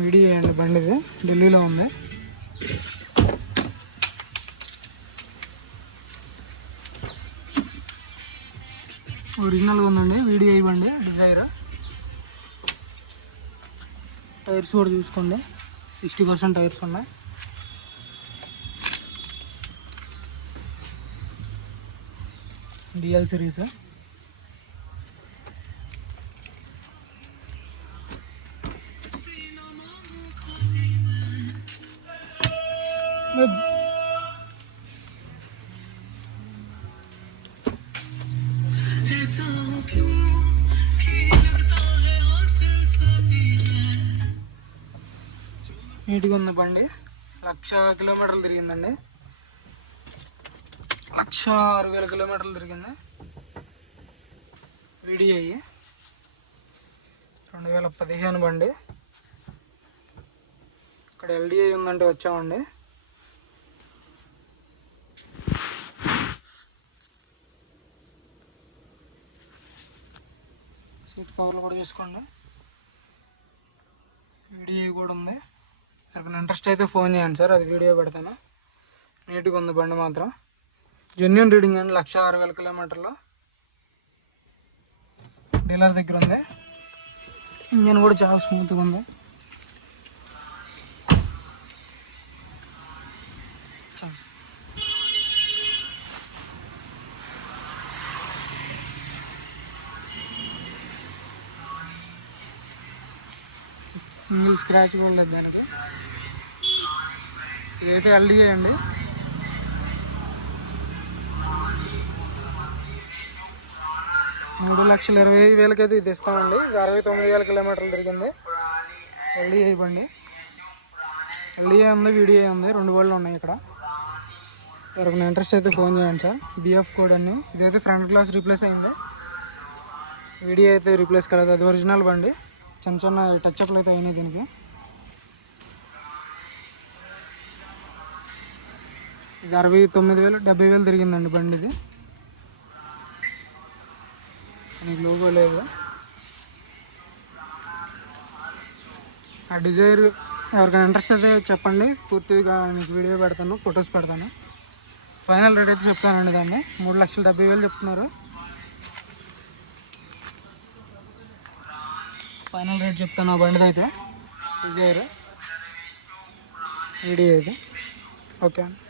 వీడియో అండి బండిది, ఢిల్లీలో ఉంది. ఒరిజినల్గా ఉందండి వీడియో బండి, డిజైర్. టైర్స్ కూడా చూసుకోండి, 60% టైర్స్ ఉన్నాయి. DL series. నీట్గా ఉంది బండి. 1,00,000 కిలోమీటర్లు తిరిగిందండి. 1,06,000 కిలోమీటర్లు తిరిగింది. వీడిఐ 2015 బండి. ఇక్కడ ఎల్డిఐ ఉందంటే వచ్చామండి. సీట్ కవర్లు కూడా చూసుకోండి. వీడియో కూడా ఉంది. ఎవరికైనా ఇంట్రెస్ట్ అయితే ఫోన్ చేయండి సార్, అది వీడియో పెడతాను. నీట్గా ఉంది బండి మాత్రం, జెన్యూన్ రీడింగ్ అండి. 1,06,000 కిలోమీటర్లు డీలర్ దగ్గర ఉంది. ఇంజన్ కూడా చాలా స్మూత్గా ఉంది. సింగిల్ స్క్రాచ్ కూడా లేదు దానికి. ఇదైతే ఎల్డిఐ అండి. $3,20,000 అయితే ఇది ఇస్తామండి. 69,000 కిలోమీటర్లు తిరిగింది. ఎల్డిఐ బండి. ఎల్డిఐ ఉంది, వీడిఐ ఉంది, 2 బళ్ళు ఉన్నాయి ఇక్కడ. ఎవరికైనా ఇంట్రెస్ట్ అయితే ఫోన్ చేయండి సార్. బిఎఫ్ కోడ్ అన్ని. ఇదైతే ఫ్రంట్ గ్లాస్ రీప్లేస్ అయింది. వీడియో అయితే రీప్లేస్ కాలేదు, అది ఒరిజినల్ బండి. చిన్న చిన్న టచ్అప్లు అయితే అయినాయి దీనికి. ఇది 69,000 70,000 తిరిగిందండి బండి. ఇది నీకు లోగో లేదు. ఆ డిజైర్ ఎవరికైనా ఇంట్రెస్ట్ అయితే చెప్పండి, పూర్తిగా మీకు వీడియో పెడతాను, ఫొటోస్ పెడతాను. ఫైనల్ రేట్ అయితే చెప్తానండి. దాన్ని 3,70,000 చెప్తున్నారు. ఫైనల్ రేట్ చెప్తాను ఆ బండిది అయితే. డిజైర్ వీడియో అయితే ఓకే అండి.